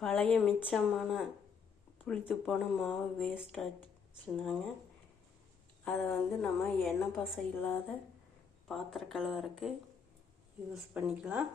பழைய மிச்சமான புளித்து போன மாவு வேஸ்ட்டாச்சுனாங்க. அதை நம்ம எண்ணெய் பசை இல்லாத பாத்திரம் கழுவுறதுக்கு யூஸ் பண்ணிக்கலாம்.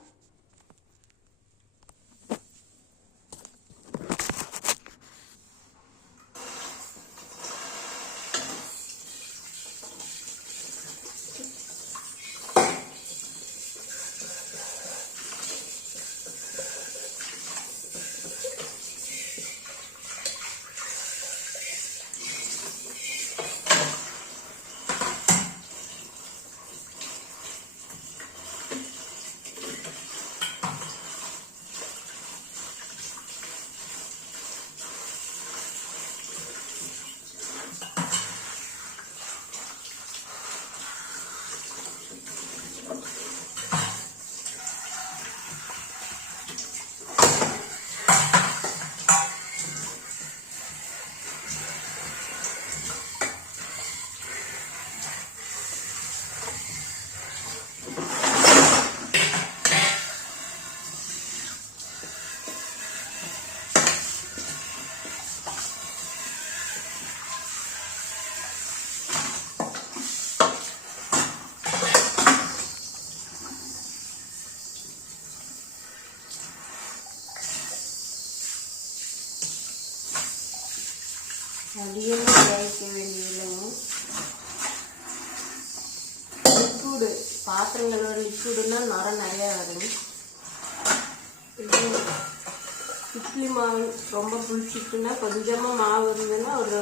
அதிகமாக தேய்க்க வேண்டியதில்லைங்க. லிக்விடு பாத்திரங்கள் ஒரு லிக்விடுன்னா நிறையா வரும். இட்லி மாவு ரொம்ப புளிச்சிட்டுன்னா கொஞ்சமாக மாவு இருந்ததுன்னா ஒரு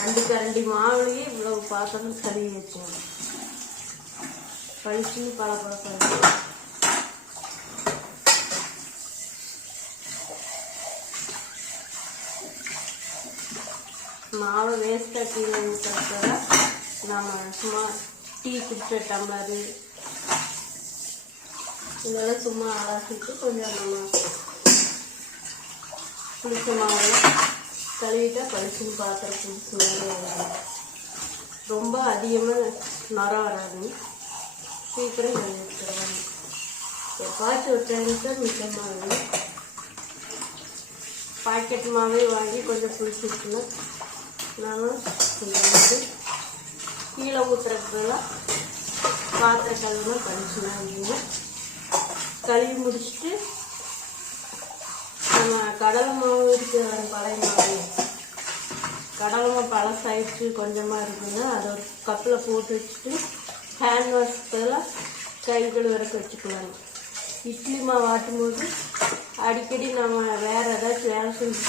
2 கரண்டி மாவுலேயே இவ்வளவு பாத்திரம் கழுவி வச்சுங்க. பளிச்சுன்னு பழப்பழம் மாவை வேஸ்ட்டாக கீழே ஊற்றுறத நம்ம சும்மா டீ குடிச்ச டம்ளரு இதெல்லாம் சும்மா அலசிட்டு கொஞ்சம் நம்ம புளிச்ச மாவெல்லாம் கழுவிட்டா பளிச்சுன்னு பாத்திரம் புளிச்சு வரும். ரொம்ப அதிகமாக நரம் வராது. சீக்கிரம் கழுவி வச்சுருவாங்க. எப்பாச்சும் ஒரு டைம் தான் மிச்சமாகுது. பாக்கெட் மாவே வாங்கி கொஞ்சம் புளிச்சிருக்குன்னா நாம் கீழே ஊற்றுறதுலாம் பாத்திர கழுவுனா பளிச்சுனாங்க. கழுவி முடிச்சுட்டு நம்ம கடலை மாவு இருக்குது, பழைய மாவு கடலை மாவு பழசாயிடுச்சு கொஞ்சமாக இருக்குதுன்னா அதை ஒரு கப்பில் போட்டு வச்சுட்டு ஹேண்ட் வாஷ்க்கெல்லாம் கை கழுவுறதுக்கு வச்சுக்கலாங்க. இட்லி மாவு ஆட்டும்போது அடிக்கடி நம்ம வேறு ஏதாச்சும் வேலை செஞ்சு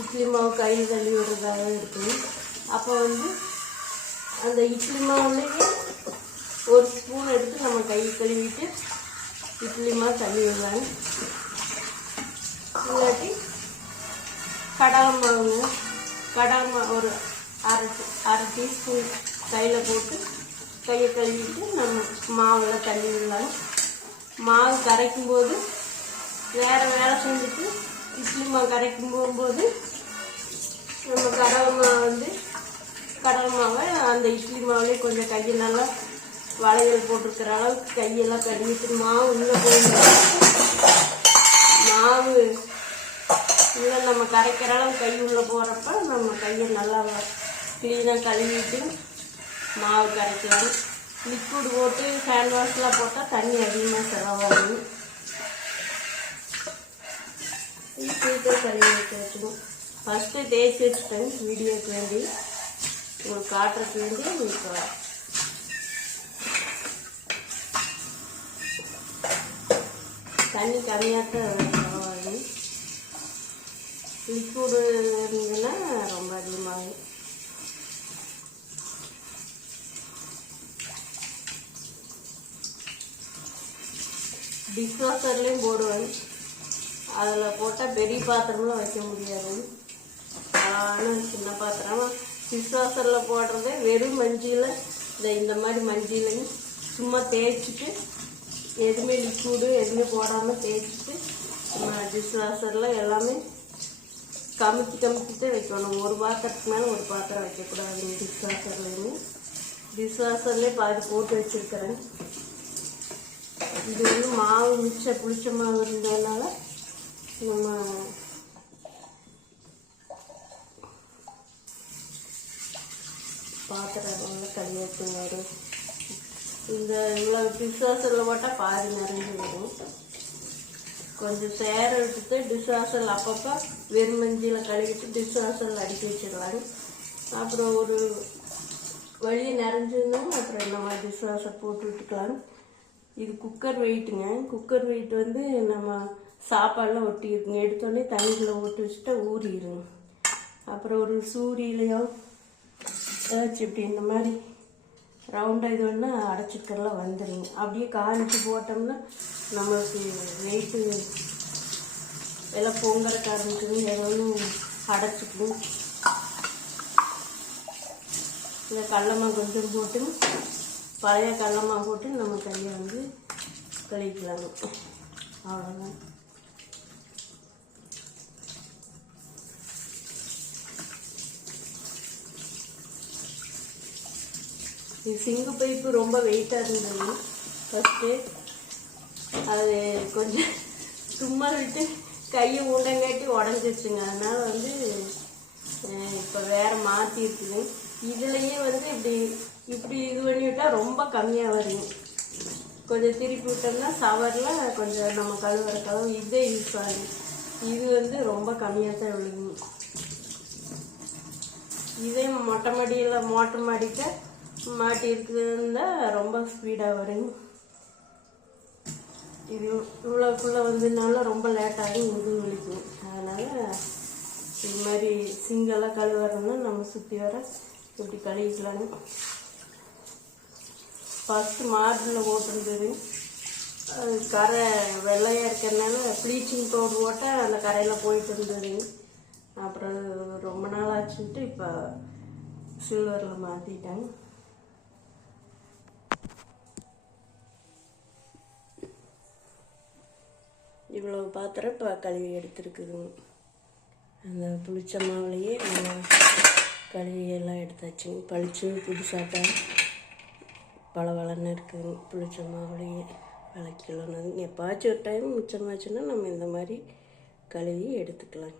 இட்லி மாவு கையில் கழுவி விடுறதாக இருக்குது. அப்போ அந்த இட்லி மாவுலேயே ஒரு ஸ்பூன் எடுத்து நம்ம கை கழுவிட்டு இட்லி மாவு தள்ளி விடுவாங்க. இல்லாட்டி கடலை மாவுங்க, கடலை மாவு ஒரு அரை டீஸ்பூன் கையில் போட்டு கையை கழுவிட்டு நம்ம மாவில் தள்ளி விடலாங்க. மாவு கரைக்கும் போது வேறு வேலை செஞ்சுட்டு இட்லி மாவு கரைக்கும் போகும்போது நம்ம கடலை மாவை அந்த இட்லி மாவுலேயே கொஞ்சம் கையை நல்லா வளையல் போட்டிருக்கிற அளவுக்கு கையெல்லாம் கழுவிட்டு மாவு உள்ளே போகும்போது மாவு உள்ளே நம்ம கரைக்கிற அளவு கை உள்ளே போகிறப்ப நம்ம கையை நல்லா க்ளீனாக கழுவிட்டு மாவு கரைக்கலாம். லிக்விட் போட்டு ஹேண்ட் வாஷ்லாம் போட்டால் தண்ணி அதிகமாக செலவாகும். சீக்கிரம் கழுவி வச்சுக்கணும். ஃபஸ்ட்டு தேய்ச்சி வச்சுட்டேன் வீடியோக்கு வேண்டி, உங்களுக்கு காட்டுறதுக்கு வேண்டி இப்போ தண்ணி கம்மியாக தான் செலவாகும். லிக்விடு இருந்ததுன்னா ரொம்ப அதிகமாகும். டிஷ்வாஷர்லேயும் போடுவேன். அதில் போட்டால் பெரிய பாத்திரம்லாம் வைக்க முடியாது. ஆனால் சின்ன பாத்திரமா டிஷ்வாஷரில் போடுறதே வெறும் மஞ்சியில் இந்த மாதிரி மஞ்சிலையும் சும்மா தேய்ச்சிட்டு எதுவுமே லிக்விடு எதுவுமே போடாமல் தேய்ச்சிட்டு டிஷ்வாஷரில் எல்லாமே கமிச்சிட்டு வைக்கணும். ஒரு பாத்திரத்துக்கு மேலே ஒரு பாத்திரம் வைக்கக்கூடாது. டிஷ்வாஷர்லேயே பாதி போட்டு வச்சுருக்கிறேன். இது மாவு மிச்ச புளிச்ச மாவு இருந்ததுனால நம்ம பாத்திரம் நல்லா கழுவிட்டுங்க வரும். இந்த இவ்வளோ டிஷ்வாஷரில் போட்டால் பாதி நிறைஞ்சு வரும். கொஞ்சம் சேர விட்டுட்டு டிஷ்வாஷரில் அப்பப்போ வெறுமஞ்சியில் கழுவிட்டு டிஷ்வாஷரில் அடுக்கி வச்சிடலாங்க. அப்புறம் ஒரு வழியை நிறைஞ்சுன்னா அப்புறம் இந்த மாதிரி டிஷ்வாஷர் போட்டு விட்டுக்கலாம். இது குக்கர் வெயிட்டுங்க. குக்கர் வெயிட் வந்து நம்ம சாப்பாடெலாம் ஒட்டியிருக்குங்க. எடுத்தோடனே தண்ணிக்குள்ளே போட்டு வச்சுட்டா ஊறிடுங்க. அப்புறம் ஒரு சூரியிலையோ ஏதாச்சும் இப்படி இந்த மாதிரி ரவுண்டாக இது ஒன்றா அடைச்சிக்கிறலாம் வந்துடுங்க. அப்படியே காய்ச்சி போட்டோம்னா நம்மளுக்கு வெயிட்டு எல்லாம் பொங்கறக்க ஆரம்பிக்குது. ஏதாவது அடைச்சிக்கணும். இந்த கடலமா கொஞ்சம் போட்டு பழைய கடலமா போட்டு நம்ம கையை வந்து கழுவிக்கலாங்க. அவ்வளோதான். இது சிங்கு பைப்பு ரொம்ப வெயிட்டாக இருந்தது ஃபஸ்ட்டு. அது கொஞ்சம் சும்மா விட்டு கையை உண்டங்காட்டி உடஞ்சிருச்சுங்க. அதனால் வந்து இப்போ வேறு மாற்றி இருக்குது. இதுலேயே வந்து இப்படி இது பண்ணிவிட்டால் ரொம்ப கம்மியாக வருங்க. கொஞ்சம் திருப்பி விட்டோம்னா ஷவரில் கொஞ்சம் நம்ம கழுவுற கழுவு இதே யூஸ் ஆகும். இது வந்து ரொம்ப கம்மியாக தான் விழுகுங்க. இதே மொட்டை மாடியில் மோட்டர் மாடிக்க மாட்டி இருக்குதுன்னா ரொம்ப ஸ்பீடாக வருங்க. இது இவ்வளோக்குள்ளே வந்ததுனால ரொம்ப லேட்டாகும், இது விழிக்கும். அதனால் இது மாதிரி சிங்கெல்லாம் கழுவுறோம்னா நம்ம சுற்றி வர இப்படி கழுவிக்கலாங்க. ஃபஸ்ட்டு மார்பிளில் போட்டிருந்தது. அது கரை வெள்ளையாக இருக்கிறதுனால ப்ளீச்சிங் பவுடர் போட்டால் அந்த கரையில் போயிட்டு இருந்ததுங்க. அப்புறம் ரொம்ப நாள் ஆச்சுன்ட்டு இப்போ சில்வரில் மாற்றிட்டாங்க. இவ்வளோ பாத்திரம் இப்போ கழுவி எடுத்துருக்குதுங்க. அந்த புளிச்ச மாவுலையே நம்ம கழுவி எல்லாம் எடுத்தாச்சுங்க. பளிச்சு புதுசாட்டா பளபளன்னு இருக்குதுங்க. புளிச்ச மாவுலையே விளக்கிடணும். எப்பாச்சும் ஒரு டைம் மிச்சமாச்சுன்னா நம்ம இந்த மாதிரி கழுவி எடுத்துக்கலாம்.